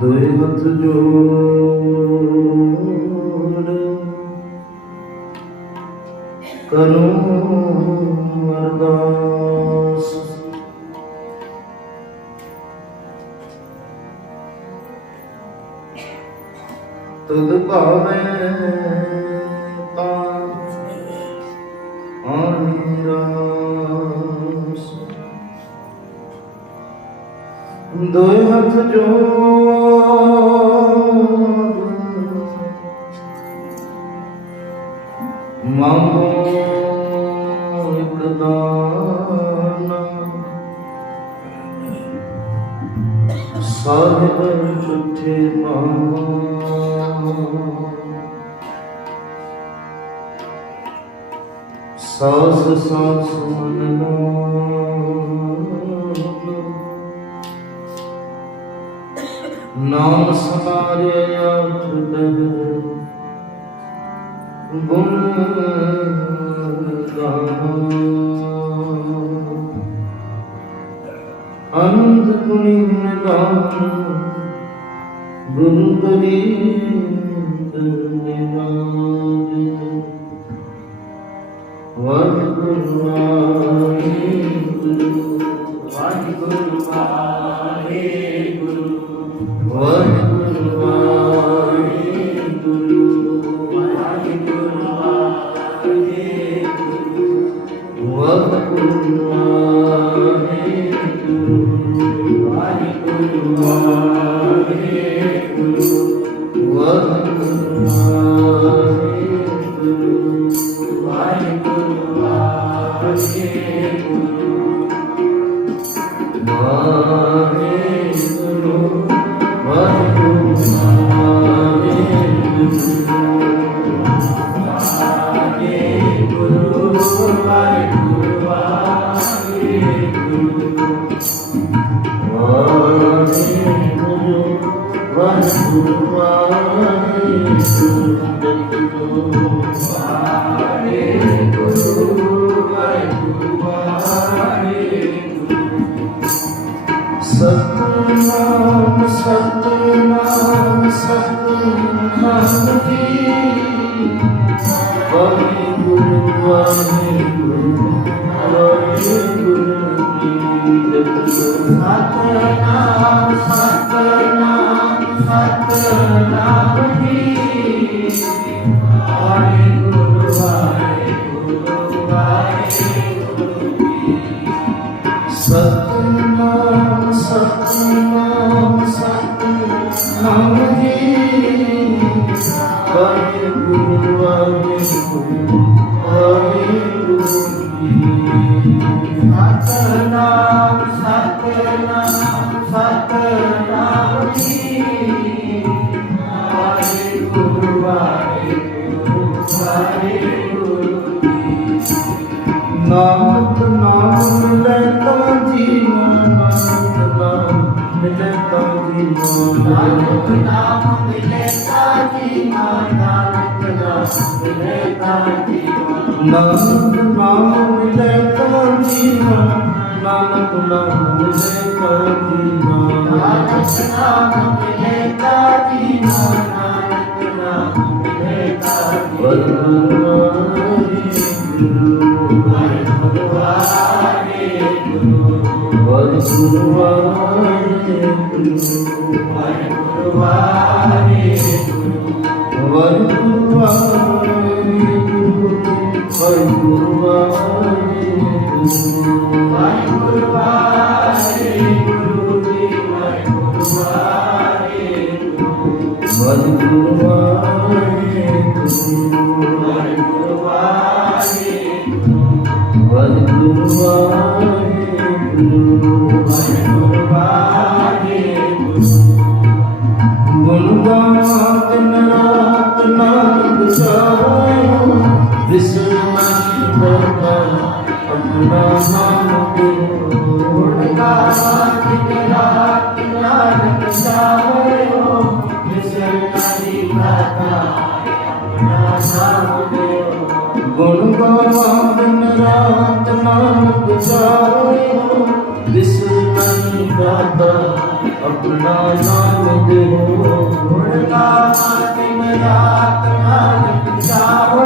दोए हथ जोड़ करूं अरदास, तुद भावे तां आनी रास। दोए हथ जोड़ मांगो एक दाना, साहिब झूठे सास सास मन नाम समारे आठ दहर गुण आनंद गुणी निदान गुरु गरीब निवाज। वाहिगुरु वाहिगुरु वाहिगुरु वाहिगुरु वाहिगुरु वाहिगुरु वाहिगुरु वाहिगुरु वाहिगुरु सतनाम सतनाम सतनाम जी, वाहिगुरु वाहिगुरु वाहिगुरु जी। सतनाम सतनाम सतनाम जी, वाहिगुरु वाहिगुरु वाहिगुरु जी। सतनाम सतनाम सतनाम जी, वाहिगुरु वाहिगुरु वाहिगुरु जी। सतनाम सतनाम सतनाम जी, वाहिगुरु वाहिगुरु वाहिगुरु जी। नानक नाम लेता जीवन, नानक नाम लेता जीवन, नानक नाम लेता जीवन, नानक नाम लेता जीवन, नानक नाम लेता जीवन, नानक नाम लेता जीवन, नानक नाम लेता जीवन, नानक नाम लेता जीवन। वाहिगुरु वाहिगुरु वाहिगुरु वाहिगुरु वाहिगुरु वाहिगुरु वाहिगुरु वाहिगुरु वाहिगुरु वाहिगुरु वाहिगुरु वाहिगुरु गुणगान दिन रात नाम गाओ, विश्वनाथ बाबा अपना नाम गुणगान दिन रात नाम गाओ, विसरना ही दाता अपना नाम दो गुण गावा दिन रात नानक जाओ विसरना ही दाता अपना नाम दो गुण गावा दिन रात नानक जाओ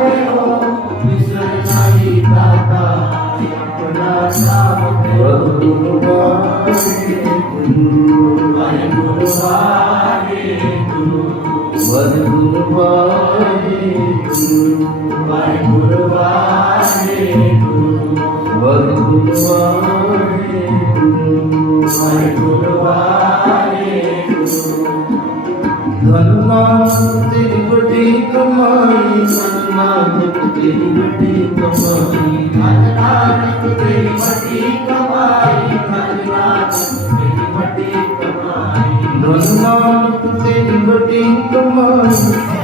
विसरना ही दाता अपना नाम दो वाहेगुरु वाहेगुरु वाहेगुरु वाहेगुरु वाहेगुरु वाहेगुरु वाहेगुरु वाहेगुरु धन नानक तेरी बड़ी कमाई धन नानक तेरी बड़ी कमाई धन नानक तेरी बड़ी कमाई धन नानक तेरी बड़ी कमाई धन नानक तेरी बड़ी कमाई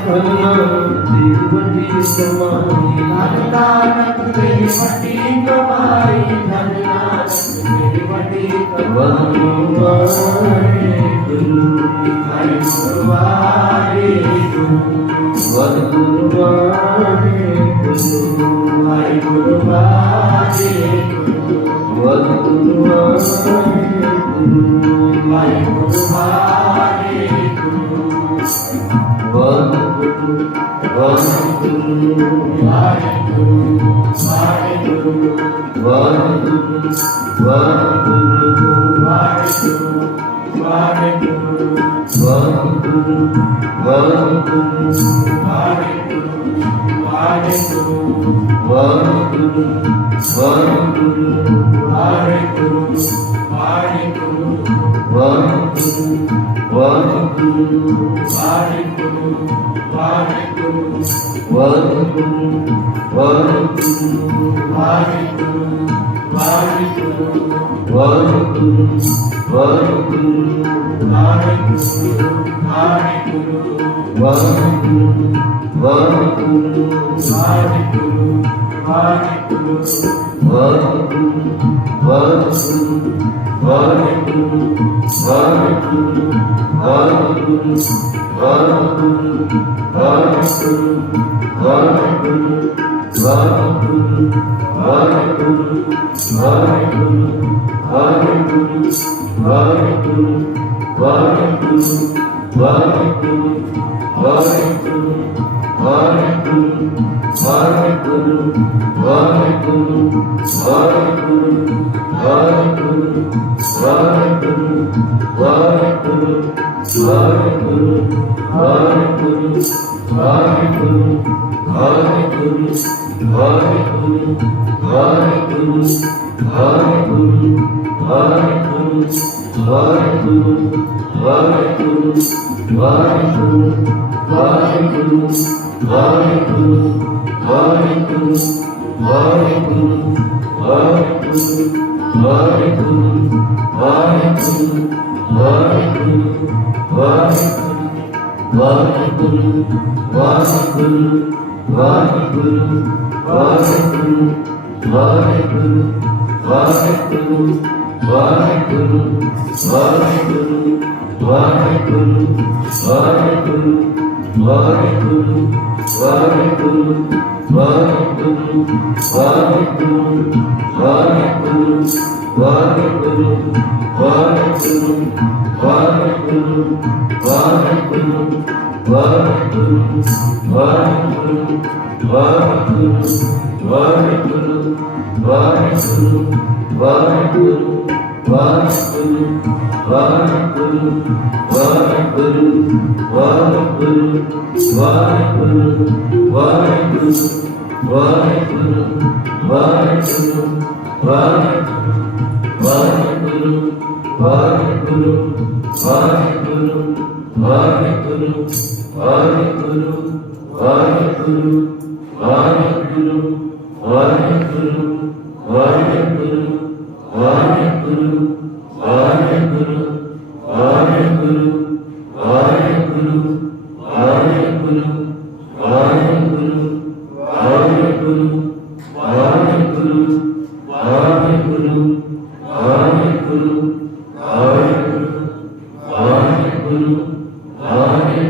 धन नानक तेरी बड़ी कमाई धन नानक तेरी बड़ी कमाई धन नानक तेरी बड़ी कमाई वाहेगुरु वाहेगुरु वाहेगुरु वाहेगुरु वाहेगुरु वाहेगुरु वाहेगुरु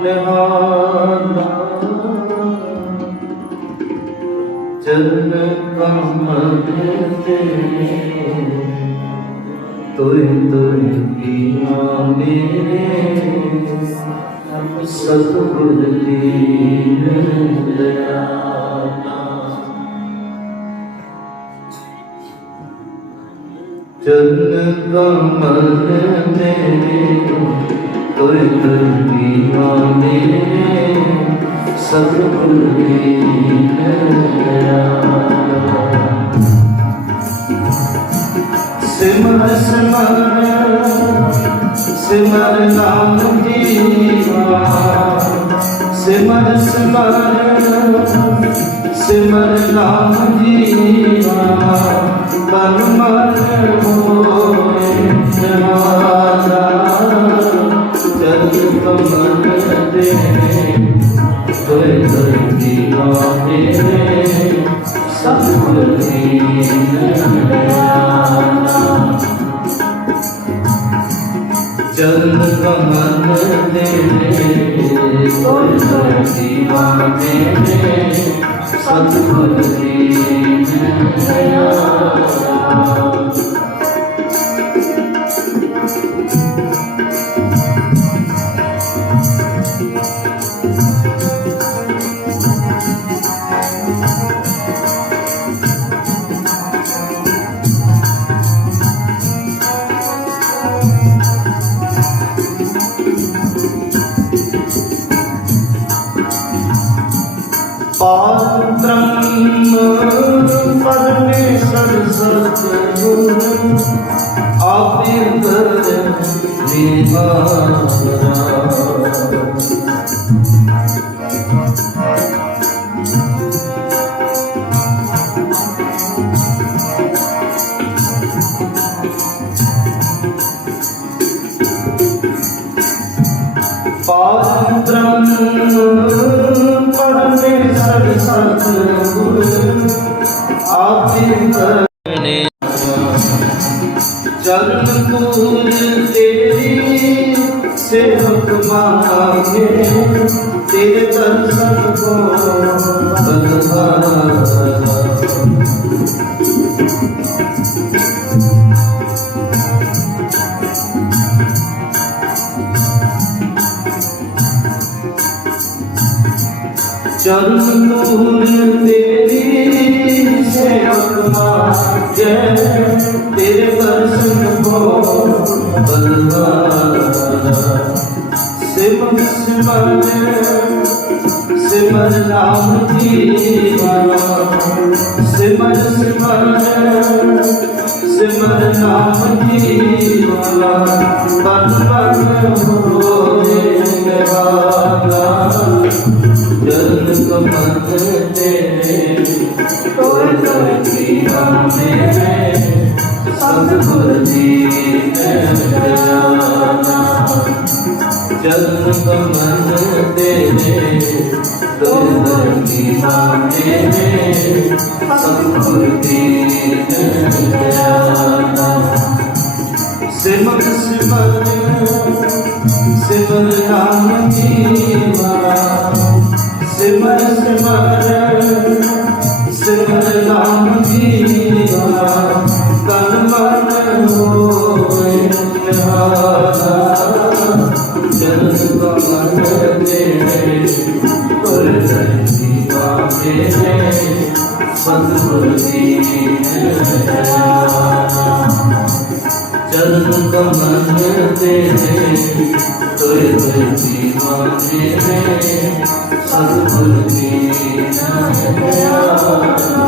निहारा चरण कमल तेरे तुय तुय पिया मेरे सतगुर दीन दयाला चरण कमल तेरे तुय तुय पिया मेरे सतगुर दीन दयाला सिमर सिमर सिमर नाम जीवा सिमर सिमर सिमर नाम जीवा तन मन होए निहारा चरण कमल तेरे तुय तुय पिया मेरे सतगुर दीन दयाला चरण कमल तेरे तुय तुय पिया मेरे सतगुर दीन दयाला पार ब्रह्म परमेश्वर सतगुर आपे कर निहारा पार ब्रह्म परमेश्वर सतगुर आपे करने चरण पूज तेरी सेवक मांगे तेरे दर्शन को बलवाना चरण नूर तेरी सेवक मांगे तेरे दर्शन को बलवाना सिमर सिमर सिमर नाम जीवा सिमर सिमर सिमर नाम जीवा तन मन होए निहारा चरण कमल तेरे तुय तुय पिया मेरे सतगुर दीन दयाला चरण कमल तेरे तुय तुय पिया मेरे सतगुर दीन दयाला सिमर सिमर सिमर नाम जीवा सिमर सिमर सिमर नाम जीवा तन मन होए निहारा चरण कमल तेरे तुय तुय पिया मेरे सतगुर दीन दयाला चरण कमल तेरे तुय तुय पिया मेरे सतगुर दीन दयाला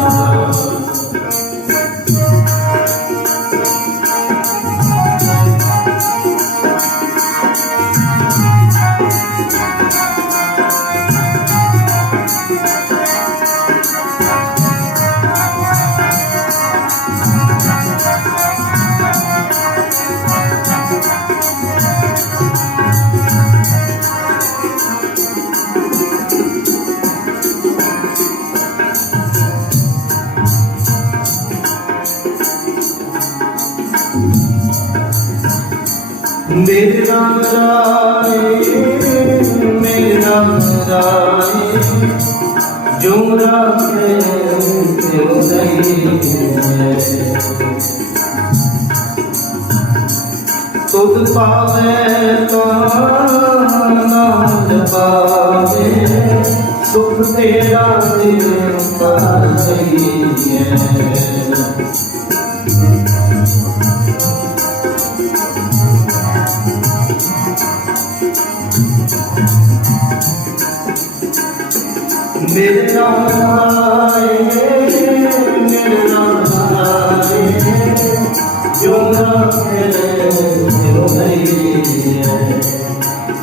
मेरे राम राय मेरे राय जो राखे त्यों नहीं तुध पावे तो नाम पावे सुख तेरा दिल पर नहीं मेरे नाम आए मेरे नाम आए जो राखे जो नहीं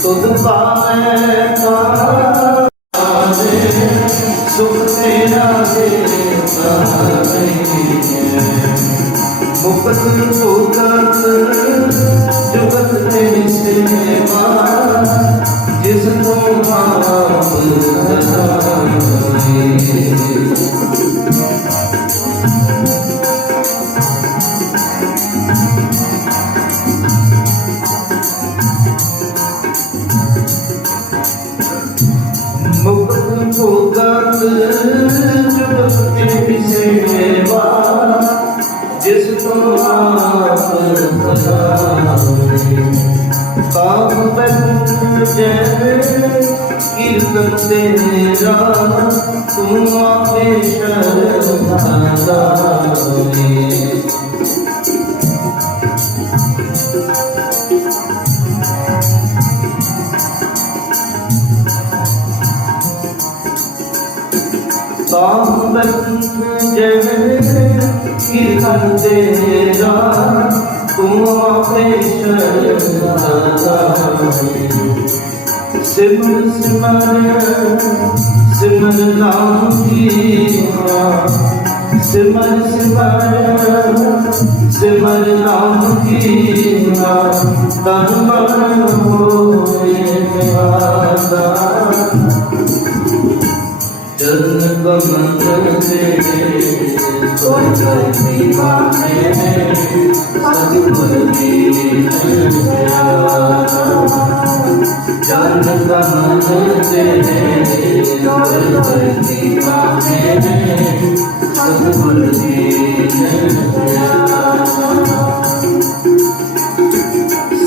तुध पावे पावे सुख तेरा देता नहीं मुक्त भुगत जुगत तेरी सेवा जिसको आप मुक्त भुगत जुगत तेरी सेवा जिसको आप काम बंद जय कीर्तन तेरा तुम आपे शरणा काम बंद जय कीर्तन तेरा तुम आपे शरणा सिमर सिमर सिमर नाम की सिमर सिमर सिमर नाम की तन मन होए निवासा चरण कमल तेरे कोई दीवाने सतगुर दीन चरण कमल तेरे कोई दीवाने सतगुर दीन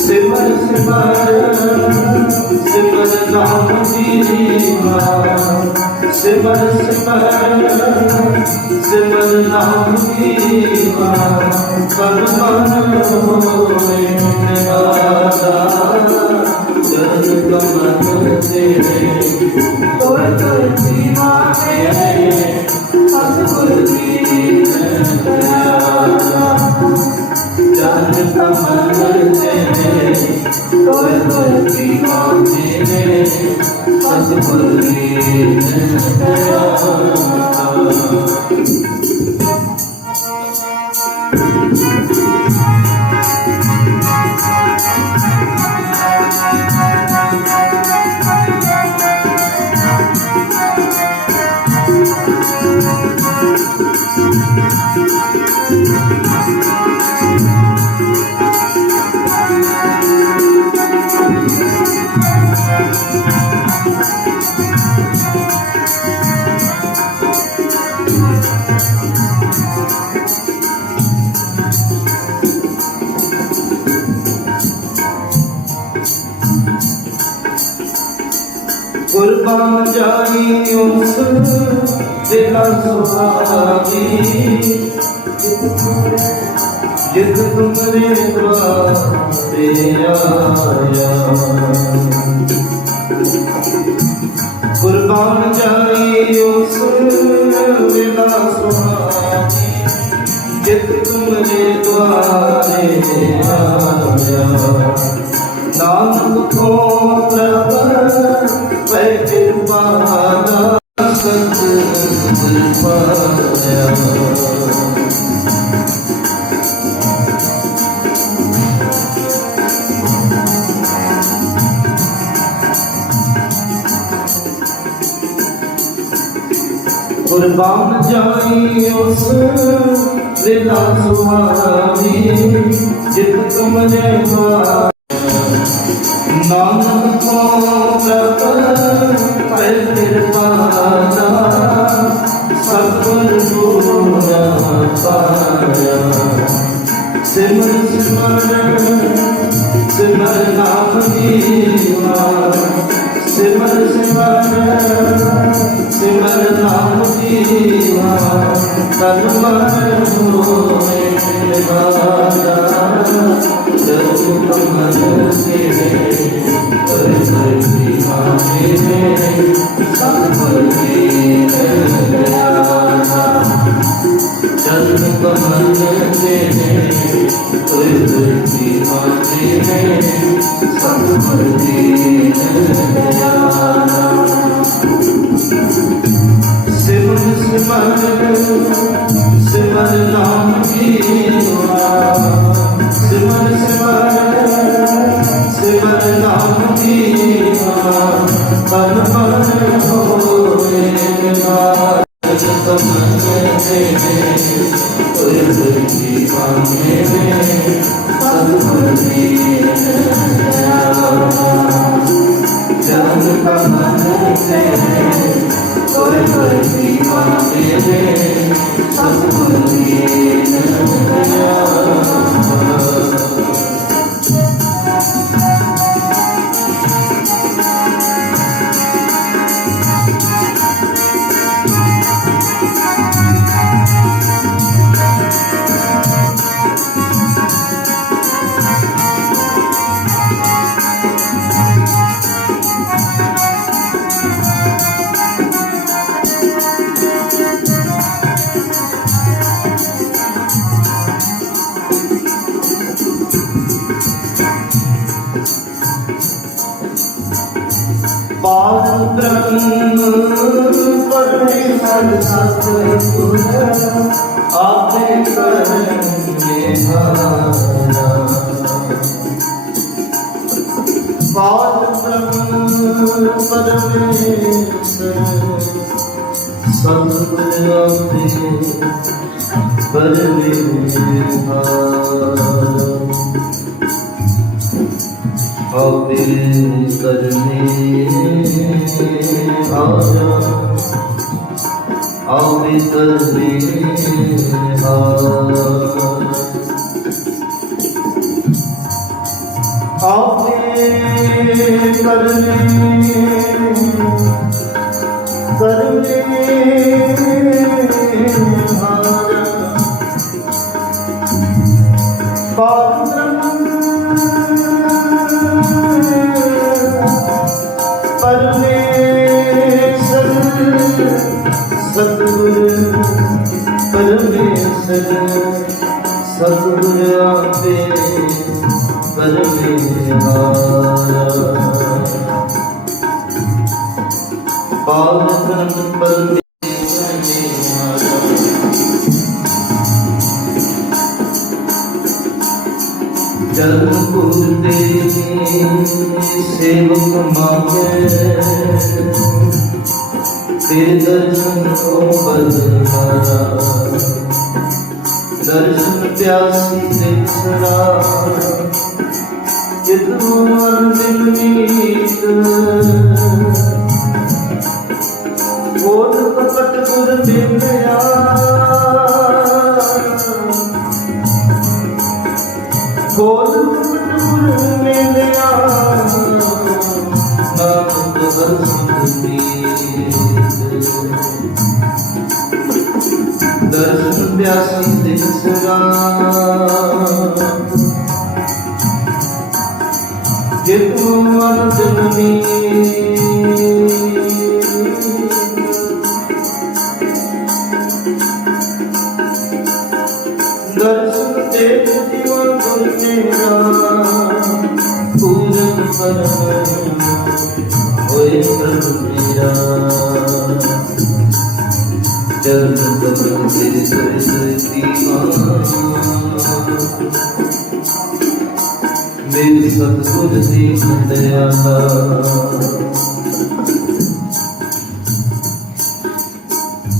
सिमर सिमर सिमर नाम की सिमर सिमर सिमर नाम की तन मन होए निवासा चरण कमल तेरे कोई दीवाने सतगुर दीन चरण कमल तेरे कोई दीवाने सतगुर दीन कुर्बान जाई उस दिला सुहागी जित तुमरे द्वारे आया कुर्बान जाई उस दिला सुहागी जित तुमरे द्वारे आया नानक को प्रभु कृपाना सतगुर पाया कुर्बान जाई उस लीला सुहानी जित तुमने नानक को सिमर सिमर सिमर नाम जीवा, सिमर सिमर सिमर नाम जीवा, तन मन होए निवारा, जग कमल तेरे कर कर दीवाने मेरे, सतगुर दीन दयाला, जग कमल तेरे कर कर दीवाने मेरे, सतगुर दीन दयाला। सिमर सिमर सिमर नाम जीवा, सिमर सिमर सिमर नाम जीवा, तन मन होए निवारा, जग कमल तेरे कर कर दीवाने मेरे, सतगुर दीन दयाला, जग कमल तेरे कर कर दीवाने मेरे, सतगुर दीन दयाला। पार ब्रह्म परमेश्वर सतगुर, आपे करेंगे हारा, पार ब्रह्म परमेश्वर सतगुर, आपे करेंगे हारा, आपे करने आजा, आपे करने आजा, आपे करने आजा, सतगुर परमेश्वर सतगुर, आपे करने हारा, पार ब्रह्म परमेश्वर जन्म पूर्ते सेवक मांगे, तेरे दर्शन को बदहारा, दर्शन प्यासी देखरा, कितनो अंतिम नीत, बोल कपट गुर मिलया, बोल कपट गुर मिलया, नाम दर्शन दर्शन प्यासी दिखरा, कितनो अंतिम नीत, दर्शन देख दीवा गुर मेरा, पूरन परम होए प्रभु मेरा, चरण कमल तेरे कर कर दीवाना, मेरे सतगुर दीन दयाला,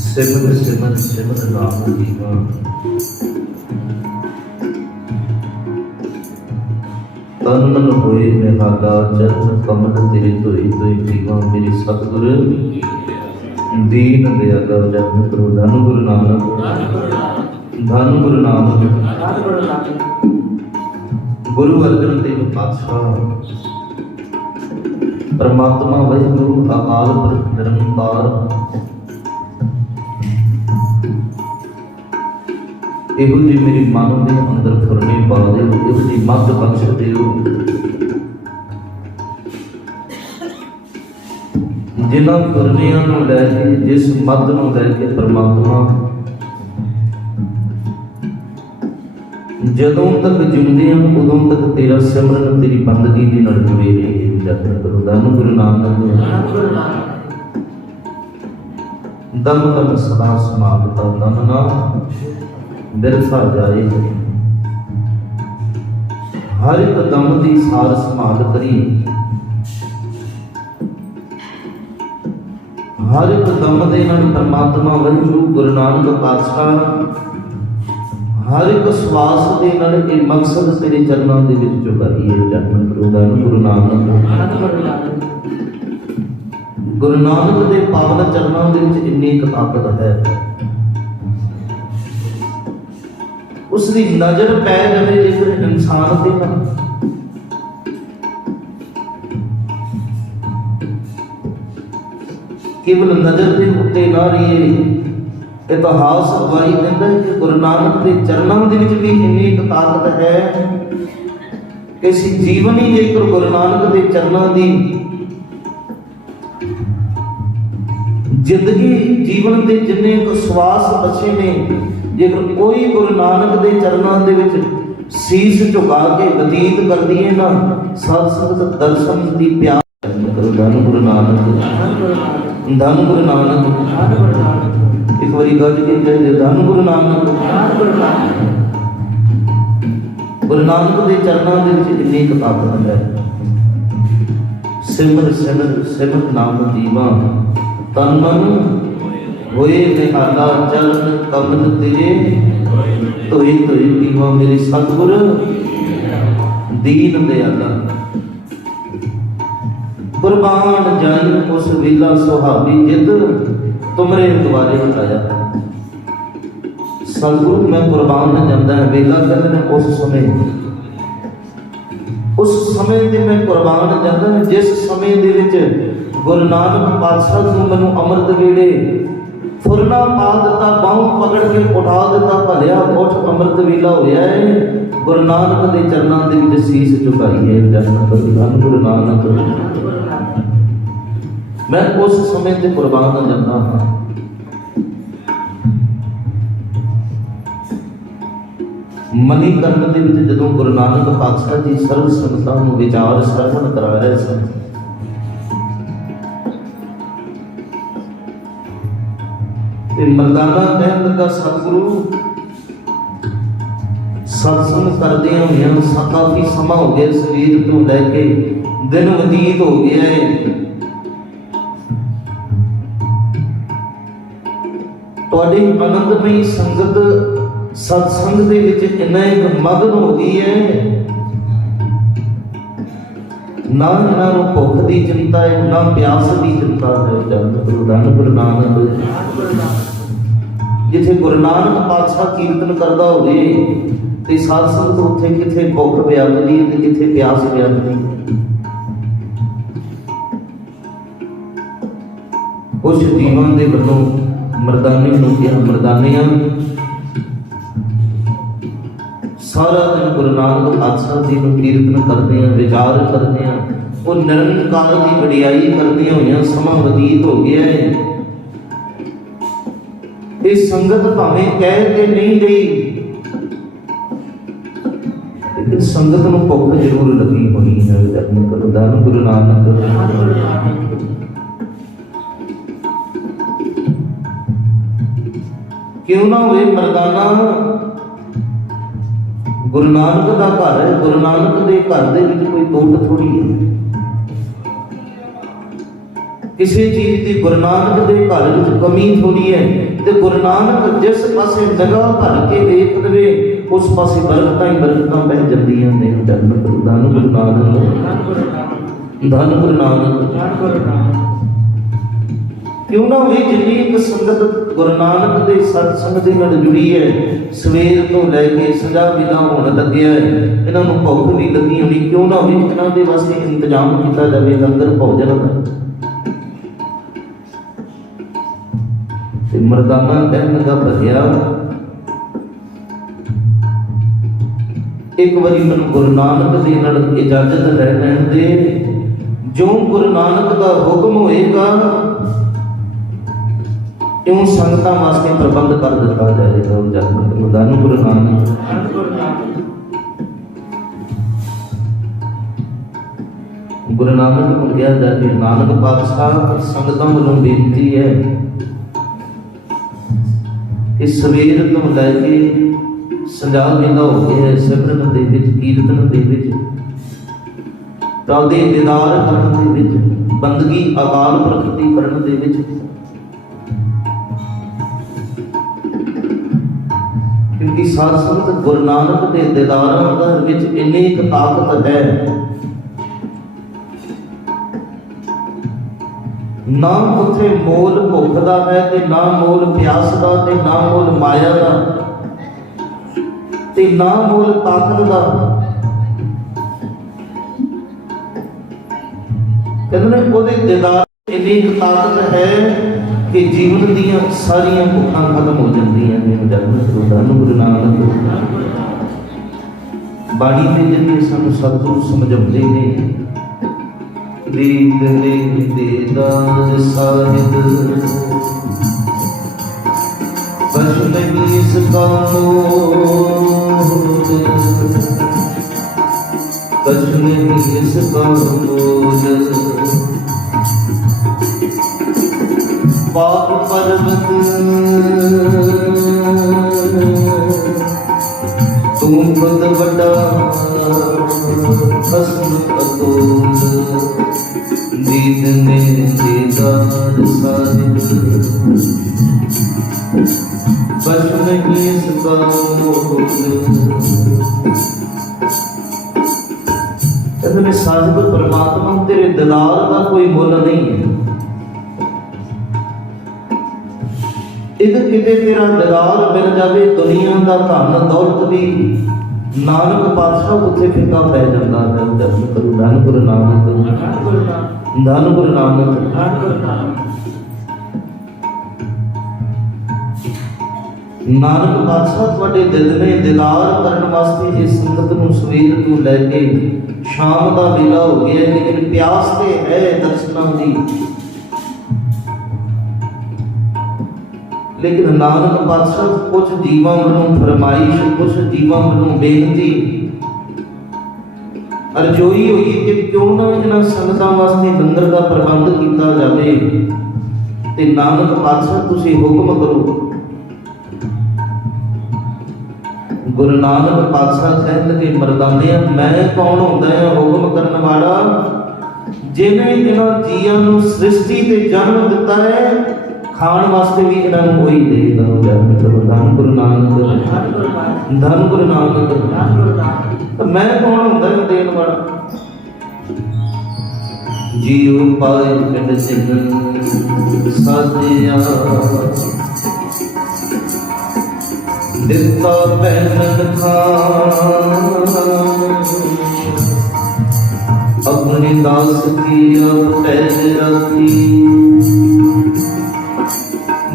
सिमर सिमर सिमर नाम जीवा, तन मन होए निहाला, चरण कमल तेरे धोई धोई दीवा, मेरे सतगुर दीन दयाला, जन करो धन गुरु नानक, ਧੰਨ ਗੁਰੂ ਨਾਨਕ। ਗੁਰੂ ਅਰਜਨ ਦੇਵ ਪਾਤਸ਼ਾਹ परमात्मा वाहिगुरु अकाल पुरख निरंकार ਇਹੋ ਜੀ ਮੇਰੀ ਮਨ ਦੇ ਅੰਦਰ ਫੁਰਨੇ ਪਾ ਦਿਓ, ਇਹੋ ਜੀ ਮੱਤ ਬਖਸ਼ ਦਿਓ ਜਿਨ੍ਹਾਂ ਫੁਰਨਿਆਂ ਨੂੰ ਲੈ ਕੇ, ਜਿਸ ਮੱਤ ਨੂੰ ਲੈ ਕੇ ਪ੍ਰਮਾਤਮਾ ਜਦੋਂ ਤੱਕ ਜਿਉਂਦੇ ਹਾਂ ਉਦੋਂ ਤੱਕ ਤੇਰਾ ਸਿਮਰਨ, ਤੇਰੀ ਬੰਦਗੀ ਦੇ ਨਾਲ ਜੁੜੇ ਰਹੀਏ। ਜਤਨ ਕਰੋ। ਧੰਨ ਗੁਰੂ ਨਾਨਕ। ਦਮ ਦਮ ਸਦਾ ਸਮਾਗਤਾ ਧੰਨ ਨਾਮ ਬਿਰਸਾ ਜਾਏ। ਹਰ ਇੱਕ ਦਮ ਦੀ ਸਾਰ ਸੰਭਾਲ ਕਰੀ, ਹਰ ਇੱਕ ਦਮ ਦੇ ਨਾਲ ਪਰਮਾਤਮਾ ਵਾਹਿਗੁਰੂ ਗੁਰੂ ਨਾਨਕ ਪਾਤਸ਼ਾਹ ਹਰ ਇੱਕ ਸਵਾਸ ਦੇ ਨਾਲ ਇਹ ਮਕਸਦ ਤੇਰੇ ਚਰਨਾਂ ਦੇ ਵਿੱਚ ਝੁਕਾਈਏ। ਜਤਨ ਕਰੋ। ਧੰਨ ਗੁਰੂ ਨਾਨਕ। ਗੁਰੂ ਨਾਨਕ ਦੇ ਪਾਵਨ ਚਰਨਾਂ ਦੇ ਵਿੱਚ ਇੰਨੀ ਕੁ ਤਾਕਤ ਹੈ, ਉਸ ਦੀ ਨਜ਼ਰ ਪੈ ਜਾਵੇ ਜੇਕਰ ਇਨਸਾਨ ਤੇ ਨਾ, ਕੇਵਲ ਨਜ਼ਰ ਦੇ ਉੱਤੇ ਨਾ ਰਹੀਏ। ਇਤਿਹਾਸ ਗਵਾਹੀ ਦਿੰਦਾ ਹੈ ਕਿ ਗੁਰੂ ਨਾਨਕ ਦੇ ਚਰਨਾਂ ਦੇ ਵਿੱਚ ਵੀ ਇੰਨੀ ਕੁ ਤਾਕਤ ਹੈ ਕਿ ਅਸੀਂ ਜੀਵਨ ਹੀ ਜੇਕਰ ਗੁਰੂ ਨਾਨਕ ਦੇ ਚਰਨਾਂ ਦੀ ਜ਼ਿੰਦਗੀ, ਜੀਵਨ ਦੇ ਜਿੰਨੇ ਕੁ ਸਵਾਸ ਬਚੇ ਨੇ, ਜੇਕਰ ਕੋਈ ਗੁਰੂ ਨਾਨਕ ਦੇ ਚਰਨਾਂ ਦੇ ਵਿੱਚ ਸੀਸ ਝੁਕਾ ਕੇ ਬਤੀਤ ਕਰਦੀ ਹੈ ਨਾ, ਸਤ ਸੰਗਤ ਦਰਸ਼ਨ ਦੀ ਪਿਆਰ ਕਰੋ। ਧੰਨ ਗੁਰੂ ਨਾਨਕ। ਧੰਨ ਗੁਰੂ ਨਾਨਕ। ਇੱਕ ਵਾਰੀ ਗੱਜ ਕੇ ਕਹੇ ਧੰਨ ਗੁਰੂ ਨਾਨਕ। ਗੁਰੂ ਨਾਨਕ ਦੇ ਚਰਨਾਂ ਦੇ ਵਿੱਚ ਇੰਨੀ ਕੁ ਤਾਕਤ ਹੈ। ਸਿਮਰ ਸਿਮਰ ਸਿਮਰ ਨਾਮ ਜੀਵਾ, ਤਨ ਮਨ ਹੋਏ ਨਿਹਾਲਾ ਚਰਨ ਕਮਲ ਤੇਰੇ, ਤੋਈ ਤੋਈ ਪੀਵਾ ਮੇਰੇ ਸਤਿਗੁਰ ਦੀਨ ਦਿਆਲਾ। ਕੁਰਬਾਨ ਜਾਈ ਉਸ ਵੇਲਾ ਸੁਹਾਵੀ ਜਿੱਦ, ਤੁਮਰੇ ਦੁਆਰੇ ਉਠਾਇਆ। ਸਤਿਗੁਰੂ ਮੈਂ ਕੁਰਬਾਨ ਜਾਂਦਾ ਹੈ, ਵੇਲਾ ਕਹਿੰਦੇ ਨੇ ਉਸ ਸਮੇਂ ਤੇ ਮੈਂ ਕੁਰਬਾਨ ਜਾਂਦਾ ਹਾਂ ਜਿਸ ਸਮੇਂ ਦੇ ਵਿੱਚ ਗੁਰੂ ਨਾਨਕ ਪਾਤਸ਼ਾਹ ਨੂੰ ਮੈਨੂੰ ਅੰਮ੍ਰਿਤ ਵੇਲੇ ਫੁਰਨਾ ਪਾ ਦਿੱਤਾ, ਬਾਹੋਂ ਪਕੜ ਕੇ ਉਠਾ ਦਿੱਤਾ, ਭਲਿਆ ਉੱਠ ਅੰਮ੍ਰਿਤ ਵੇਲਾ ਹੋਇਆ ਹੈ। ਗੁਰੂ ਨਾਨਕ ਦੇ ਚਰਨਾਂ ਦੇ ਵਿੱਚ ਸੀਸ ਝੁਕਾਈ ਹੈ। ਜਨਮ ਗੁਰੂ ਨਾਨਕ। ਮੈਂ ਉਸ ਸਮੇਂ ਤੇ ਕੁਰਬਾਨ ਜਾਂਦਾ ਹਾਂ। ਮਨੀਕਰਨ ਦੇ ਵਿੱਚ ਜਦੋਂ ਗੁਰੂ ਨਾਨਕ ਪਾਤਸ਼ਾਹ ਜੀ ਸਰਬ ਸੰਗਤਾਂ ਨੂੰ ਵਿਚਾਰ ਸਰਵਣ ਕਰਾ ਰਹੇ ਸਨ, ਤੇ ਮਰਦਾਨਾ ਕਹਿਣ ਲੱਗਾ ਸਤਿਗੁਰੂ ਸਤਸੰਗ ਕਰਦਿਆਂ ਹੋਇਆਂ ਕਾਫੀ ਸਮਾਂ ਹੋ ਗਿਆ, ਸਰੀਰ ਤੋਂ ਲੈ ਕੇ ਦਿਨ ਬਤੀਤ ਹੋ ਗਿਆ ਹੈ, ਤੁਹਾਡੀ ਆਨੰਦਮਈ ਸੰਗਤ ਸਤਸੰਗ ਦੇ ਵਿੱਚ ਇੰਨਾ ਇੱਕ ਮਗਨ ਹੋ ਗਈ ਹੈ, ਨਾ ਇਹਨਾਂ ਨੂੰ ਭੁੱਖ ਦੀ ਚਿੰਤਾ ਹੈ, ਨਾ ਪਿਆਸ ਦੀ ਚਿੰਤਾ ਹੈ। ਧੰਨ ਗੁਰੂ ਨਾਨਕ। ਜਿੱਥੇ ਗੁਰੂ ਨਾਨਕ ਪਾਤਸ਼ਾਹ ਕੀਰਤਨ ਕਰਦਾ ਹੋਵੇ ਤੇ ਸਾਧ ਸੰਗਤ ਉੱਥੇ ਕਿੱਥੇ ਭੁੱਖ ਵਿਆਪਦੀ ਤੇ ਕਿੱਥੇ ਪਿਆਸ ਵਿਆਪਦੀ। ਉਸ ਜੀਵਾਂ ਦੇ ਵੱਲੋਂ ਮਰਦਾਨੇ ਨੂੰ ਕਿਹਾ, ਮਰਦਾਨਿਆਂ ਸਾਰਾ ਦਿਨ ਗੁਰੂ ਨਾਨਕ ਪਾਤਸ਼ਾਹ ਜੀ ਨੂੰ ਕੀਰਤਨ ਕਰਦੇ ਆ, ਵਿਚਾਰ ਕਰਦੇ ਆ, ਉਹ ਨਿਰੰਕਾਰ ਦੀ ਵਡਿਆਈ ਕਰਦੀਆਂ ਹੋਈਆਂ ਸਮਾਂ ਬਤੀਤ ਹੋ ਗਿਆ ਹੈ। ਇਹ ਸੰਗਤ ਭਾਵੇਂ ਕਹਿ ਕੇ ਨਹੀਂ ਗਈ, ਲੇਕਿਨ ਸੰਗਤ ਨੂੰ ਭੁੱਖ ਜ਼ਰੂਰ ਲੱਗੀ ਹੋਣੀ ਹੈ। ਜਪਨ ਕਰੋ। ਧੰਨ ਗੁਰੂ ਨਾਨਕ। ਕਿਉਂ ਨਾ ਹੋਵੇ ਮਰਦਾਨਾ, ਗੁਰੂ ਨਾਨਕ ਦਾ ਘਰ ਹੈ, ਗੁਰੂ ਨਾਨਕ ਦੇ ਘਰ ਦੇ ਵਿੱਚ ਕੋਈ ਤੋਟ ਥੋੜੀ ਹੈ। ਕਿਸੇ ਚੀਜ਼ ਦੀ ਗੁਰੂ ਨਾਨਕ ਦੇ ਘਰ ਵਿੱਚ ਕਮੀ ਥੋੜੀ ਹੈ, ਤੇ ਗੁਰੂ ਨਾਨਕ ਜਿਸ ਪਾਸੇ ਜਗ੍ਹਾ ਭਰ ਕੇ ਵੇਖ ਦੇਵੇ ਉਸ ਪਾਸੇ ਬਰਕਤਾਂ ਹੀ ਬਰਕਤਾਂ ਪੈ ਜਾਂਦੀਆਂ ਨੇ। ਧੰਨ ਗੁਰੂ ਨਾਨਕ। ਧੰਨ ਗੁਰੂ ਨਾਨਕ। क्यों ना भी जिन्नी एक संगत गुरु नानक दे सत्संग दे नाल जुड़ी है, सवेर तो लैके सजा विदा होने लगे है, इन्हां नूं भुख भी लगी होनी, क्यों ना भी इन्हां दे वास्ते इंतजाम किया जाए लंगर भोजन का। मरदाना कहन लगा भरिया एक बारी मैनूं गुरु नानक दे नाल इजाजत लै लैण दे, जो गुरु नानक का हुक्म होएगा इउं संगतां वास्ते प्रबंध कर दिता जाएगा। धन गुरु नानक। गुरु नानक को कहा जाए, नानक पातशाह संगतां वालों बेनती है कि सवेर तो लैके संजा वेला हो गया है, सिमरन दे विच कीर्तन दे विच तादे दीदार करन दे विच बंदगी अकाल पुरख दी करन दे विच, क्योंकि साध संगत गुरु नानक के दीदारां दा विच इन्नी एक ताकत है, ना उत्थे मोल भुख दा है ते ना मोल प्यास दा ते ना मोल माया दा ते ना मोल ताकत दा। कहते ओहदे दीदार इन्नी एक ताकत है कि जीवन दियां सारियां भुखां खत्म हो जांदियां ने। धन गुरु नानक। बाणी दे जरिए सानू सतगुरु समझाउंदे ने, रीत ने दीदार साहिब बस नहीं इसका मोल, बस नहीं इसका मोल। पाप पर्वत तू खुद बड़ा भस्म अतोल, दीद ने दीदार साहिब बस नहीं इसका मोल। कहते साहिब परमात्मा तेरे दीदार का कोई मुल नहीं है, एक किते तेरा दीदार मिल जाए दुनिया का धन दौलत भी नानक पातशाह उत्थे फिका पै जाता है। धन गुरु नानक। धन गुरु नानक। नानक पातशाह तुहाडे दिल ने दीदार करन वास्ते इस संगत नूं सवेर तो लैके शाम का वेला हो गया, लेकिन प्यास ते है दर्शनां दी। लेकिन नानक पातशाह कुछ जीवां वालों फरमाइश, कुछ जीवां वालों बेनती अरजोई हुई कि क्यों ना इन्हां संगतां वास्ते लंगर का प्रबंध किया जाए। ते नानक पातशाह तुसीं हुक्म करो। गुरु नानक पातशाह कहण लगे, मरदानिया मैं कौन हुंदा है हुक्म करन वाला, जिन्हें इन्हां जीवां नूं सृष्टि ते जन्म दिता है, खाण वास्ते भी इन्हां नूं कोई देगा। धन गुरु नानक। धन गुरु नानक। तो मैं कौन हुंदा है देण वाला? जीव पाए पिंड सिंह साजिया, दिता पहन खान, अपने दास की अब पैर रखी,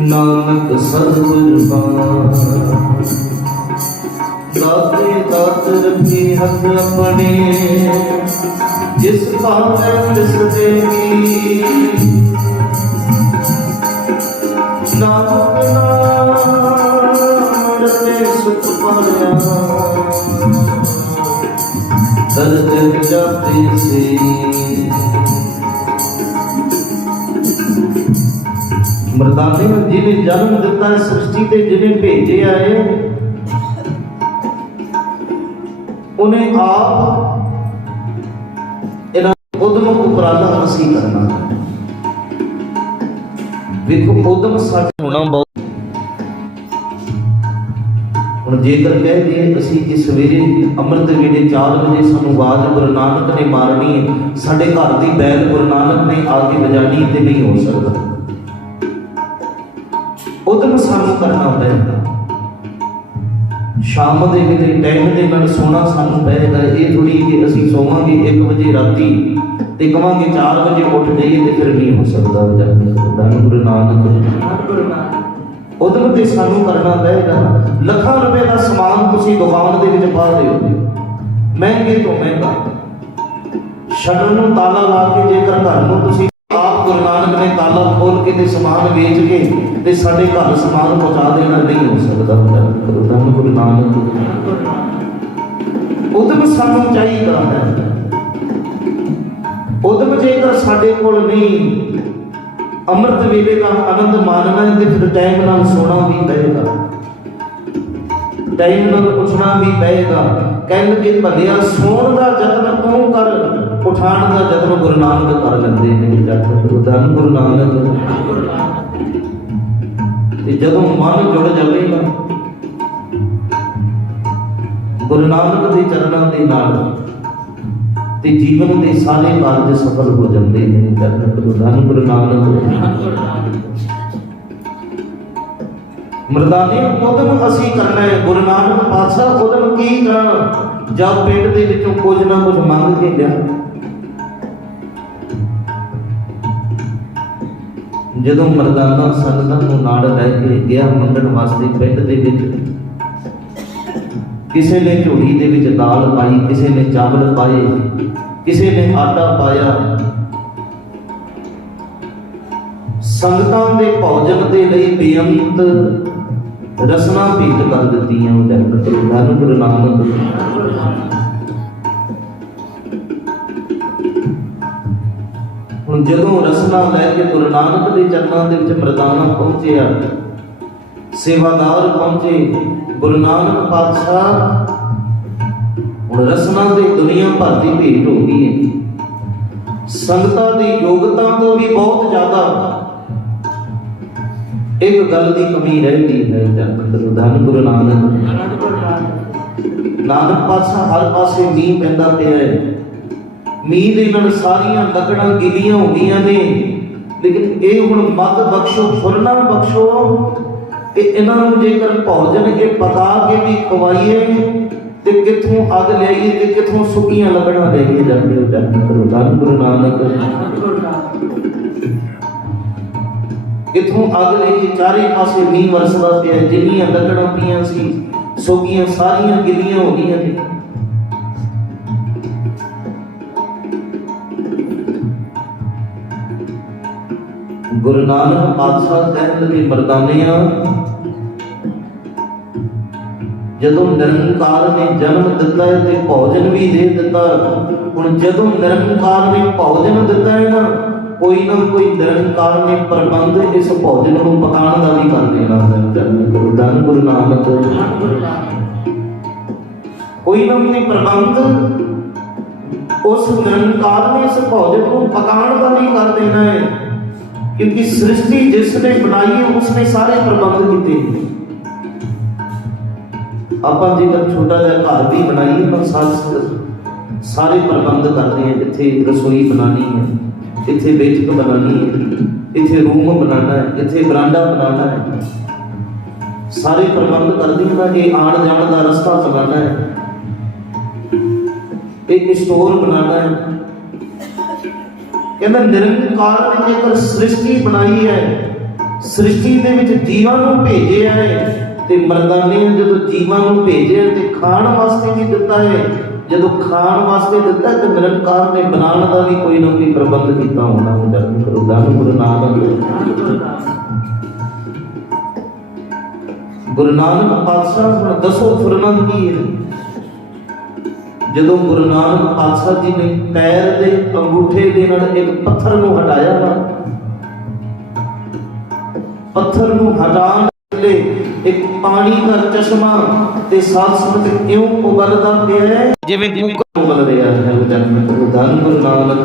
नानक सदगुरबान। दाते दात रखी हथ अपने, जिस पावे तिस देगी, नानक नाम रते सुख पाया, दर्द जाते से। मरदाने जिन्हें जन्म दिता है सृष्टि ते, जिन्हें भेजे आए उन्हें आप उदम उपराला असी करना। देखो उदम साडा होना बहुत। हुण जेकर कह दिए असी कि सवेरे अमृत वेले 4 बजे सानू आवाज गुरु नानक ने मारनी है, साडे घर दी बैल गुरु नानक ने आके बजानी, ते नहीं हो सकता। ਉਦਮ ਸਾਨੂੰ ਕਰਨਾ ਪਏਗਾ। ਸ਼ਾਮ ਦੇ ਵਿੱਚ ਟਾਈਮ ਦੇ ਨਾਲ ਸੋਣਾ ਸਾਨੂੰ ਪਏਗਾ। ਇਹ ਥੋੜੀ ਕਿ ਅਸੀਂ ਸੋਵਾਂਗੇ 1 ਵਜੇ ਰਾਤੀ ਤੇ ਕਵਾਂਗੇ 4 ਵਜੇ ਉੱਠ ਜਾਈਏ, ਤੇ ਫਿਰ ਨਹੀਂ ਹੋ ਸਕਦਾ। ਧੰਨ ਗੁਰੂ ਨਾਨਕ। ਉਦਮ ਤੇ ਸਾਨੂੰ ਕਰਨਾ ਪਏਗਾ। ਲੱਖਾਂ ਰੁਪਏ ਦਾ ਸਮਾਨ ਤੁਸੀਂ ਦੁਕਾਨ ਦੇ ਵਿੱਚ ਪਾ ਦਿਓ, ਮਹਿੰਗੇ ਤੋਂ ਮਹਿੰਗਾ, ਸ਼ਟਰ ਨੂੰ ਤਾਲਾ ਲਾ ਕੇ ਜੇਕਰ ਘਰ ਨੂੰ ਤੁਸੀਂ ਆਪ ਗੁਰੂ ਨਾਨਕ ਨੇ ਤਾਲਾ ਖੋਲ ਕੇ ਤੇ ਸਮਾਨ ਵੇਚ ਕੇ ਤੇ ਸਾਡੇ ਘਰ ਸਮਾਨ ਪਹੁੰਚਾ ਦੇਣਾ ਨਹੀਂ ਹੋ ਸਕਦਾ। ਧੰਨ ਗੁਰੂ ਨਾਨਕ। ਉਦਮ ਸਾਨੂੰ ਚਾਹੀਦਾ ਹੈ। ਉਦਮ ਜੇਕਰ ਸਾਡੇ ਕੋਲ ਨਹੀਂ, ਅੰਮ੍ਰਿਤ ਵੇਲੇ ਦਾ ਆਨੰਦ ਮਾਣਨਾ ਹੈ ਤੇ ਫਿਰ ਟਾਈਮ ਨਾਲ ਸੋਣਾ ਵੀ ਪਏਗਾ, ਟਾਈਮ ਨਾਲ ਉੱਠਣਾ ਵੀ ਪਏਗਾ। ਕਹਿਣਗੇ ਭਲਿਆ ਸੌਣ ਦਾ ਯਤਨ ਤੂੰ ਕਰ, ਉਠਾਣ ਦਾ ਯਤਨ ਗੁਰੂ ਨਾਨਕ ਕਰ ਲੈਂਦੇ ਨੇ। ਧੰਨ ਗੁਰੂ ਨਾਨਕ। ਤੇ ਜਦੋਂ ਮਨ ਜੁੜ ਜਾਵੇਗਾ ਗੁਰੂ ਨਾਨਕ ਦੇ ਚਰਨਾਂ ਦੇ ਨਾਲ, ਤੇ ਜੀਵਨ ਦੇ ਸਾਰੇ ਕਾਰਜ ਸਫਲ ਹੋ ਜਾਂਦੇ ਨੇ। ਧੰਨ ਗੁਰੂ ਨਾਨਕ। ਮਰਦਾਨੇ ਉਦਮ ਅਸੀਂ ਕਰਨਾ ਹੈ। ਗੁਰੂ ਨਾਨਕ ਪਾਤਸ਼ਾਹ ਉਦਮ ਕੀ ਕਰਨ? ਜਦ ਪਿੰਡ ਦੇ ਵਿੱਚੋਂ ਕੁਝ ਨਾ ਕੁਝ ਮੰਗ ਕੇ ਲਿਆ, ਜਦੋਂ ਮਰਦਾਨਾ ਸੰਗਤਾਂ ਨੂੰ ਨਾਲ ਲੈ ਕੇ ਗਿਆ ਮੰਗਣ ਵਾਸਤੇ ਪਿੰਡ ਦੇ ਵਿੱਚ, ਕਿਸੇ ਨੇ ਝੋਲੀ ਦੇ ਵਿੱਚ ਦਾਲ ਪਾਈ, ਕਿਸੇ ਨੇ ਚਾਵਲ ਪਾਏ, ਕਿਸੇ ਨੇ ਆਟਾ ਪਾਇਆ। ਸੰਗਤਾਂ ਦੇ ਭੋਜਨ ਦੇ ਲਈ ਬੇਅੰਤ ਰਸਨਾ ਭੇਟ ਕਰ ਦਿੱਤੀਆਂ। ਧੰਨ ਗੁਰੂ ਨਾਨਕ। ਹੁਣ ਜਦੋਂ ਰਸਨਾ ਲੈ ਕੇ ਗੁਰੂ ਨਾਨਕ ਦੇ ਚਰਨਾਂ ਦੇ ਵਿੱਚ ਮਰਦਾਨਾ ਪਹੁੰਚਿਆ, ਸੇਵਾਦਾਰ ਪਹੁੰਚੇ, ਗੁਰੂ ਨਾਨਕ ਪਾਤਸ਼ਾਹ ਹੁਣ ਰਸਨਾ ਦੇ ਦੁਨੀਆ ਭਰ ਦੀ ਭੇਟ ਹੋ ਗਈ ਹੈ। ਸੰਗਤਾਂ ਦੀ ਯੋਗਤਾ ਤੋਂ ਵੀ ਬਹੁਤ ਜ਼ਿਆਦਾ ਇੱਕ ਗੱਲ ਦੀ ਕਮੀ ਰਹਿ ਗਈ ਹੈ। ਧੰਨ ਗੁਰੂ ਨਾਨਕ। ਨਾਨਕ ਪਾਤਸ਼ਾਹ ਹਰ ਪਾਸੇ ਮੀਂਹ ਪੈਂਦਾ ਪਿਆ ਹੈ, ਮੀਂਹ ਦੇ ਨਾਲ ਸਾਰੀਆਂ ਲੱਕੜਾਂ ਗਿੱਲੀਆਂ ਹੋ ਗਈਆਂ ਨੇ, ਲੇਕਿਨ ਇਹ ਹੁਣ ਮੱਤ ਬਖਸ਼ੋ, ਫੁਰਨਾ ਬਖਸ਼ੋ ਕਿ ਇਹਨਾਂ ਨੂੰ ਜੇਕਰ ਭੋਜਨ ਇਹ ਪਕਾ ਕੇ ਵੀ ਖਵਾਈਏ ਤੇ ਕਿੱਥੋਂ ਅੱਗ ਲਿਆਈਏ ਤੇ ਕਿੱਥੋਂ ਸੁੱਕੀਆਂ ਲੱਕੜਾਂ ਲੈ ਕੇ ਜਾਂਦੇ। ਧੰਨ ਗੁਰੂ ਨਾਨਕ। ਕਿੱਥੋਂ ਅੱਗ ਲਈ? ਚਾਰੇ ਪਾਸੇ ਮੀਂਹ ਵਰਸਦਾ ਪਿਆ, ਜਿੰਨੀਆਂ ਲੱਕੜਾਂ ਪਈਆਂ ਸੀ ਸੁੱਕੀਆਂ ਸਾਰੀਆਂ ਗਿੱਲੀਆਂ ਹੋ ਗਈਆਂ ਨੇ। ਗੁਰੂ ਨਾਨਕ ਪਾਤਸ਼ਾਹ ਕਹਿਣ ਲੱਗੇ, ਮਰਦਾਨਿਆਂ, ਜਦੋਂ ਨਿਰੰਕਾਰ ਨੇ ਜਨਮ ਦਿੱਤਾ ਹੈ ਤੇ ਭੋਜਨ ਵੀ ਦੇ ਦਿੱਤਾ। ਹੁਣ ਜਦੋਂ ਨਿਰੰਕਾਰ ਨੇ ਭੋਜਨ ਦਿੱਤਾ ਹੈ ਨਾ, ਕੋਈ ਨਾ ਕੋਈ ਨਿਰੰਕਾਰ ਨੇ ਪ੍ਰਬੰਧ ਇਸ ਭੋਜਨ ਨੂੰ ਪਕਾਉਣ ਦਾ ਵੀ ਕਰ ਦੇਣਾ ਹੈ। ਧੰਨ ਗੁਰੂ ਨਾਨਕ। ਕੋਈ ਨਾ ਕੋਈ ਪ੍ਰਬੰਧ ਉਸ ਨਿਰੰਕਾਰ ਨੇ ਇਸ ਭੋਜਨ ਨੂੰ ਪਕਾਉਣ ਦਾ ਵੀ ਕਰ ਦੇਣਾ ਹੈ, ਕਿਉਂਕਿ ਸ੍ਰਿਸ਼ਟੀ ਜਿਸ ਨੇ ਬਣਾਈ ਹੈ ਉਸਨੇ ਸਾਰੇ ਪ੍ਰਬੰਧ ਕੀਤੇ। ਆਪਾਂ ਜੇਕਰ ਛੋਟਾ ਜਿਹਾ ਘਰ ਵੀ ਬਣਾਈਏ ਤਾਂ ਸਾਰੇ ਪ੍ਰਬੰਧ ਕਰਦੇ ਹਾਂ। ਇੱਥੇ ਰਸੋਈ ਬਣਾਉਣੀ ਹੈ, ਇੱਥੇ ਬੈਠਕ ਬਣਾਉਣੀ ਹੈ, ਇੱਥੇ ਰੂਮ ਬਣਾਉਣਾ ਹੈ, ਇੱਥੇ ਬਰਾਂਡਾ ਬਣਾਉਣਾ ਹੈ, ਸਾਰੇ ਪ੍ਰਬੰਧ ਕਰਦੇ ਹਾਂ ਕਿ ਆਉਣ ਜਾਣ ਦਾ ਰਸਤਾ ਚਲਾਉਣਾ ਹੈ, ਇੱਕ ਸਟੋਰ ਬਣਾਉਣਾ ਹੈ। ਕਹਿੰਦਾ ਨਿਰੰਕਾਰ ਨੇ ਜੇਕਰ ਸ੍ਰਿਸ਼ਟੀ ਬਣਾਈ ਹੈ, ਸ੍ਰਿਸ਼ਟੀ ਦੇ ਵਿੱਚ ਜੀਵਾਂ ਨੂੰ ਭੇਜਿਆ ਹੈ, ਤੇ ਮਰਦਾਨੇ ਜਦੋਂ ਜੀਵਾਂ ਨੂੰ ਭੇਜਿਆ ਤੇ ਖਾਣ ਵਾਸਤੇ ਵੀ ਦਿੱਤਾ ਹੈ। ਜਦੋਂ ਖਾਣ ਵਾਸਤੇ ਦਿੱਤਾ ਤੇ ਨਿਰੰਕਾਰ ਨੇ ਬਣਾਉਣ ਦਾ ਵੀ ਕੋਈ ਨਾ ਕੋਈ ਪ੍ਰਬੰਧ ਕੀਤਾ ਹੋਣਾ। ਧੰਨ ਗੁਰੂ ਨਾਨਕ। ਗੁਰੂ ਨਾਨਕ ਪਾਤਸ਼ਾਹ ਹੁਣ ਦੱਸੋ ਫੁਰਨਾ ਕੀ ਹੈ? ਜਦੋਂ ਗੁਰੂ ਨਾਨਕ ਪਾਤਸ਼ਾਹ ਜੀ ਨੇ ਪੈਰ ਦੇ ਅੰਗੂਠੇ ਦੇ ਨਾਲ ਇੱਕ ਪੱਥਰ ਨੂੰ ਹਟਾਇਆ ਨਾ, ਪੱਥਰ ਨੂੰ ਹਟਾਉਣ ਵੇਲੇ ਇੱਕ ਪਾਣੀ ਦਾ ਚਸ਼ਮਾ ਤੇ ਸਾਧ ਸੰਗਤ ਇਉਂ ਉਬਲਦਾ ਪਿਆ ਹੈ ਜਿਵੇਂ ਕੁੱਕਰ ਉਬਲ ਰਿਹਾ ਹੈ। ਧੰਨ ਗੁਰੂ ਨਾਨਕ।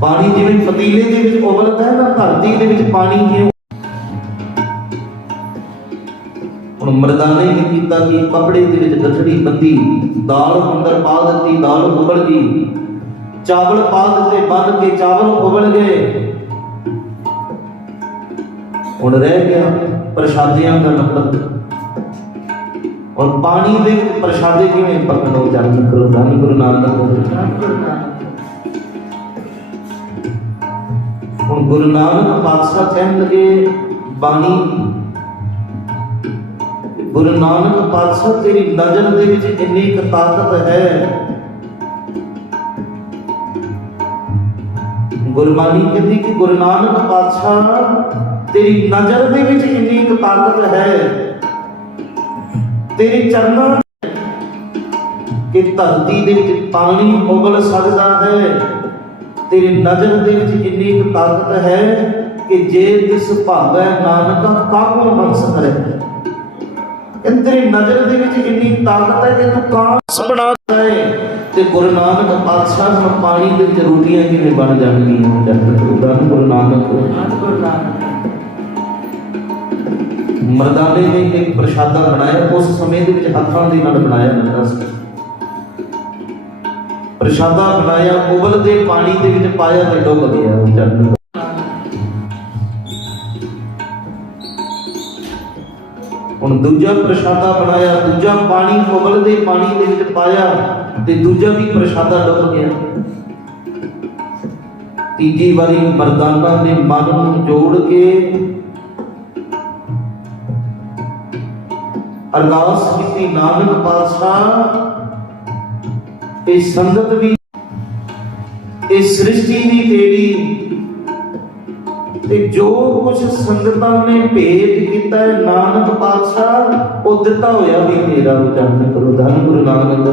ਪਾਣੀ ਜਿਵੇਂ ਪਤੀਲੇ ਦੇ ਵਿੱਚ ਉਬਲਦਾ ਹੈ ਨਾ, ਧਰਤੀ ਦੇ ਵਿੱਚ ਪਾਣੀ ਜਿਉਂ। ਹੁਣ मर्दाने ने किया कि कपड़े दे विच गठड़ी बंधी, दाल अंदर पा दी, दाल उबल गई, चावल पा दिते बन के चावल उबल गए। हुण रह गया प्रसादियां का नंबर, और पानी दे विच प्रसादे किवें पकड़ो, जान करो धन गुरु नानक। हुण गुरु नानक पातशाह कहन लगे बाणी, गुरु नानक पातशाह तेरी नजर दे विच इन्नी क ताकत है। गुरबाणी कहती कि गुरु नानक पातशाह तेरी नजर दे विच इन्नी क ताकत है, तेरे चरणों कि धरती दे विच पानी उबल सकदा है, तेरी नजर दे विच इन्नी क ताकत है कि जे तिस भावै नानका काबू हंस करे। तेरी नजर दे विच इन्नी ताकत है कि तू कांस बना है। ते गुरु नानक पातशाह में पानी दे विच रोटियां किवें बन जाणगीआं, धन गुरु नानक। मर्दाने ने एक प्रसादा बनाया, उस समय दे विच हत्थां दे नाल बनाया जांदा सी। प्रसादा बनाया, उबलदे पानी दे विच पाया ते डुੱਬ गया जन। हुण दूजा प्रसादा बनाया, दूजा पानी उबलदे पानी दे विच पाया ते दूजा भी प्रसादा डुੱਬ गया। तीजी वारी मर्दाना ने मन नूं जोड़ के अरदास कीती, नानक पातशाह इस संगत भी, इस सृष्टि भी तेरी, ते जो कुछ संगतां ने भेंट किया है नानक पातशाह वो दिता होया भी तेरा। उच्चारण करो धन गुरु नानक।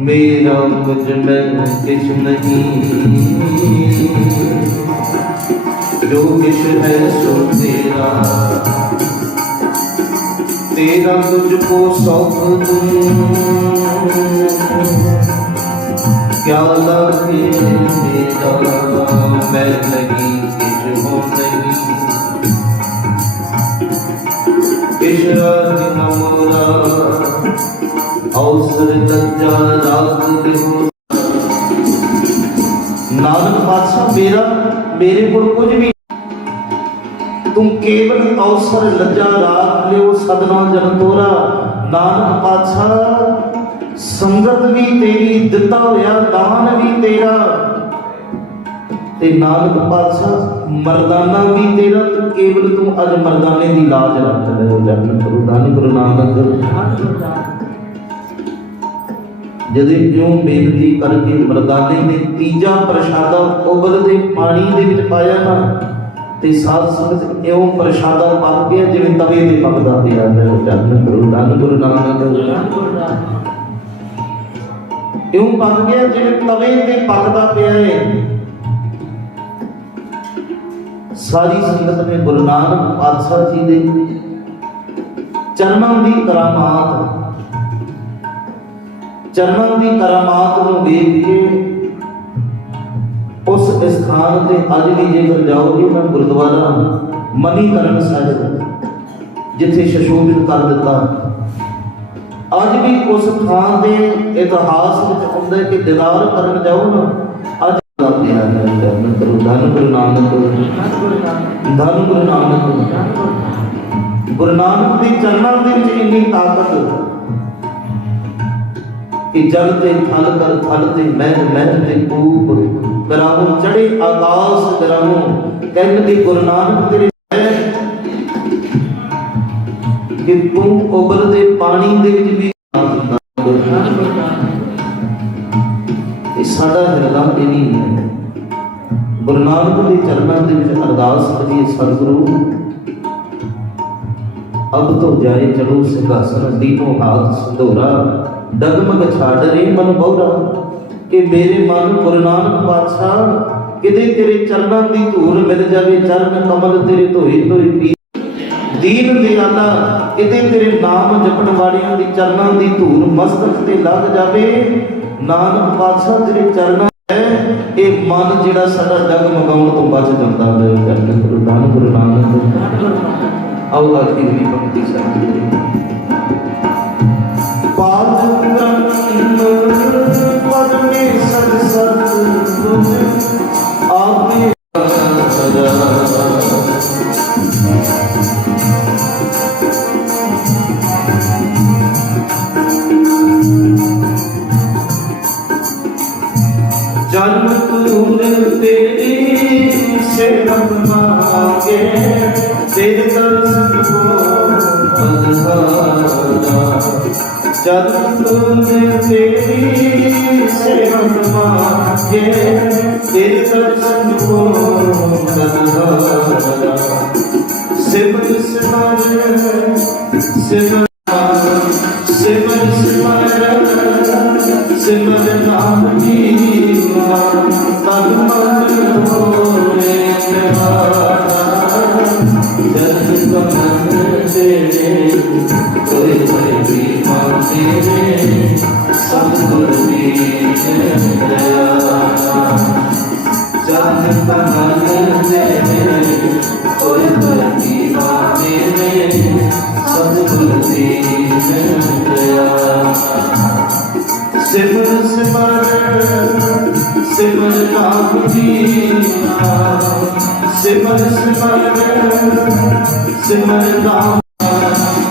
मेरा कुछ मैं किछ नहीं, जो किछ है सो तेरा, तेरा तुझको सौंप दूं, क्या लगे मेरा मैं नहीं किछ हो नहीं, ईश्वर मोरा अवसर लज्जा राग देहो। नानक पातशाह मेरा मेरे को कुछ भी, तुम केवल अवसर लज्जा राग लियो, सदना जन तोरा। नानक पातशाह संगत भी तेरी, दिता होया दान भी तेरा, ते नानक पातशाह मर्दाना भी तेरा, तो केवल तू अज मर्दाने की लाज रख रहे हो। जन करो धन गुरु नानक। जदे क्यों बेनती करके मर्दाने ने तीजा प्रसादा उबलदे पानी दे विच पाया ना, ते साध संगत क्यों प्रसादा पक गया जिवें तवे ते पकदा पिया है। जन करो धन गुरु नानक। क्यों पक गया जिवें तवे ते पकदा पिया है। सारी संगत ने गुरु नानक पातशाह जी दे चरणों की करामात, चरणों की करामात को देख के उस स्थान से अज भी जेकर जाओगे ना गुरुद्वारा मणिकरण साहिब जिथे सुशोभित कर दिता, अज भी उस थान के इतिहास में कि दीदार करन जाओ ना, अज धन गुरु नानक। धन गुरु नानक। गुरु नानक के चरणों के इन्नी ताकत कि जल ते थल कर, थल ते महल, महल ते कूप कराहूं, चढ़े आकाश कराहूं। कहन के गुरु नानक तेरे कि तू उबलदे पानी दे विच भी साडा हिरदा ये नहीं है। गुरु नानक के चरणों के विच अरदास करिए, सतगुरु अब तो जाए चलो सिंहासन, दीनों हाथ संधोरा, डगमग छाड़ रे मन बहुरा। कि मेरे मन गुरु नानक पातशाह किते तेरे चरणों की धूल मिल जाए, चरण कमल तेरे धोई धोई पी दीन दयाला, किते तेरे नाम जपण वालियां दी चरणों की धूल मस्तक ते लग जाए। नानक पातशाह तेरे चरणों है ये मन जिहड़ा साडा डगमगाउण तो बच जांदा है। धन गुरु नानक। आओ आखिरी हुई पंक्ति साथ पाद ब्रह्म पद में सद सत आपे जन्म तूने तेरी सेवक मांगे तेरे दर्शन को बधाया जन्म तूने तेरी सेवक मांगे तेरे दर्शन को बधाया सिमर सिमर सिमर सिमर सिमर सिमर नाम जीवा तन मन होए निहारा जग कमन तेरे कोई कोई बीमा तेरे सतगुर दीन दया जग कमन तेरे कोई कोई बीमा तेरे सतगुर दीन दया सिमर सिमर सिमर नाम जीवा सिमर सिमर सिमर नाम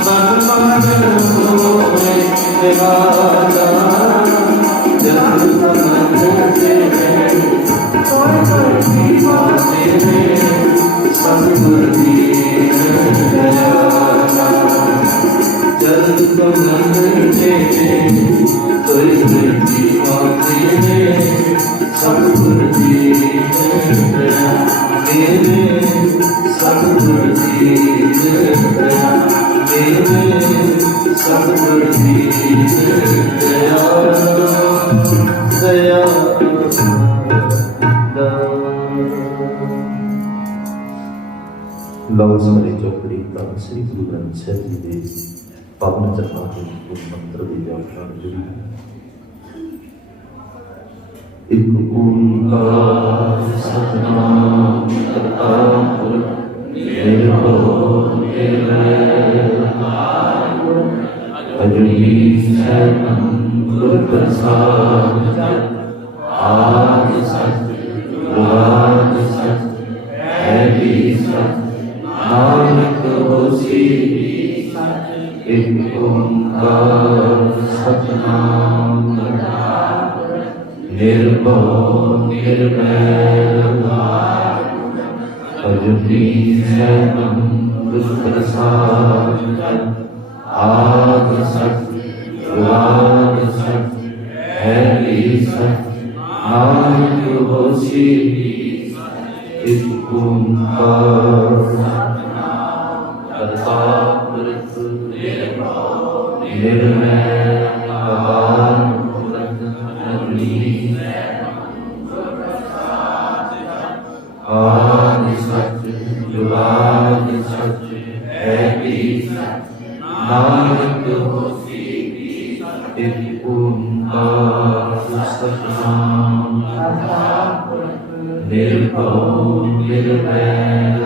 तन मन होए निहारा जग कमन तेरे कोई कोई बीमा तेरे सतगुर दीन दया जग कमन तेरे कोई कोई बीमा तेरे सतगुर दीन दया तेरे सतगुर दीन दया तेरे सतगुर दीन दया दया ਲਓ ਸਾਰੇ ਚੌਕੜੀ ਤਾਂ ਸ੍ਰੀ ਗੁਰੂ ਗ੍ਰੰਥ ਸਾਹਿਬ ਜੀ ਦੇ ਪਾਵਨ ਚਰਨਾਂ ਦੇ ਉਸ ਮੰਤਰ ਦੀ ਵਿਆਖਿਆ ਜਿਹੜੀ ਇੱਕ ਓੰਕਾਰ ਸਤਿਨਾਮ ਕਰਤਾ ਪੁਰਖ ਨਿਰਭਉ ਨਿਰਵੈਰ ਅਜੂਨੀ ਸੈਭੰ ਗੁਰ ਪ੍ਰਸਾਦਿ ਆਦਿ ਸਤਿ ਜੁਗਾਦਿ ਸਤਿ ਹੈ ਵੀ ਸਤਿ नानक होसी एक ओंकार सतनाम निर्भव निर्वैर अजूनी सैभं गुर प्रसादि आदि सत्य जुगादि सत्य है भी सत्य नानक होसी एक ओंकार करता पुरख निर्भव निर्वैर अकाल मूर्त अजूनी आदि सत्य जुगादि सत्य है भी नानक होसी एक ओंकार सतनाम निर्भव निर्वैर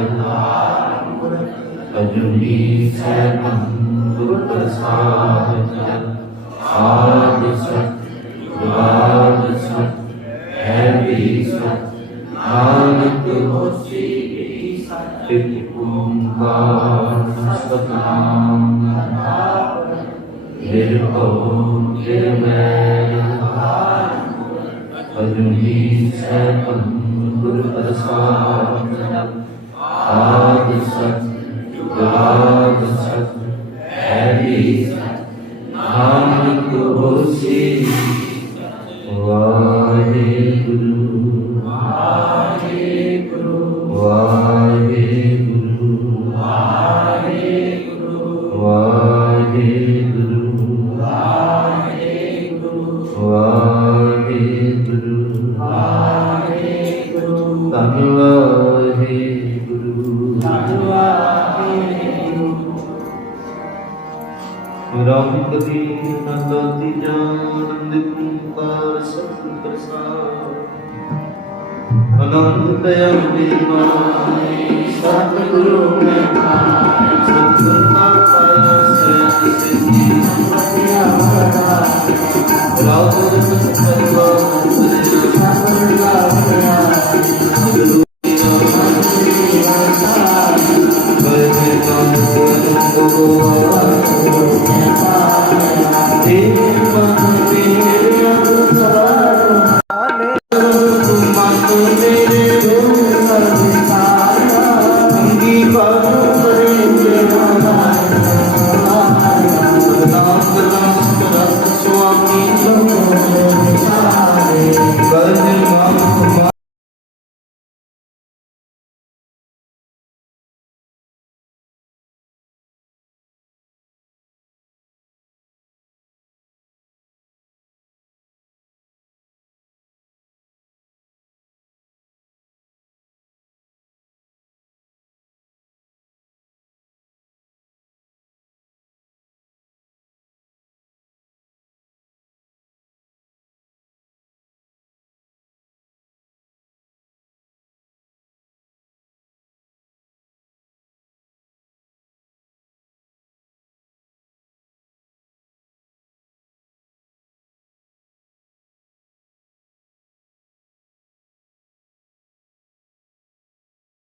अजूनी सैभं गुर प्रसादि आदि सत्य जुगादि सत्य है भी सत्य नानक होसी एक ओंकार सतनाम निर्भव निर्वैर अजूनी सैभं गुर प्रसादि आदि सत्य जुगादि सत्य है भी सत्य नानक होसी वाहेगुरु वाहेगुरु वाहेगुरु वाहेगुरु वाहेगुरु वाहेगुरु वाहेगुरु वाहेगुरु धन वाहेगुरु धन वाहेगुरु राम कभी नंदी जान ओंकार सत प्रसाद ਅਨੰਦ ਦਇਆ ਬਿਨਾਏ ਸਤਿਗੁਰੂ ਮੈਂ ਪਾਇਆ ਸਤਿਗੁਰ ਨਾ ਪਾਇਆ ਸਹਿਜ ਸਿੱਧੀ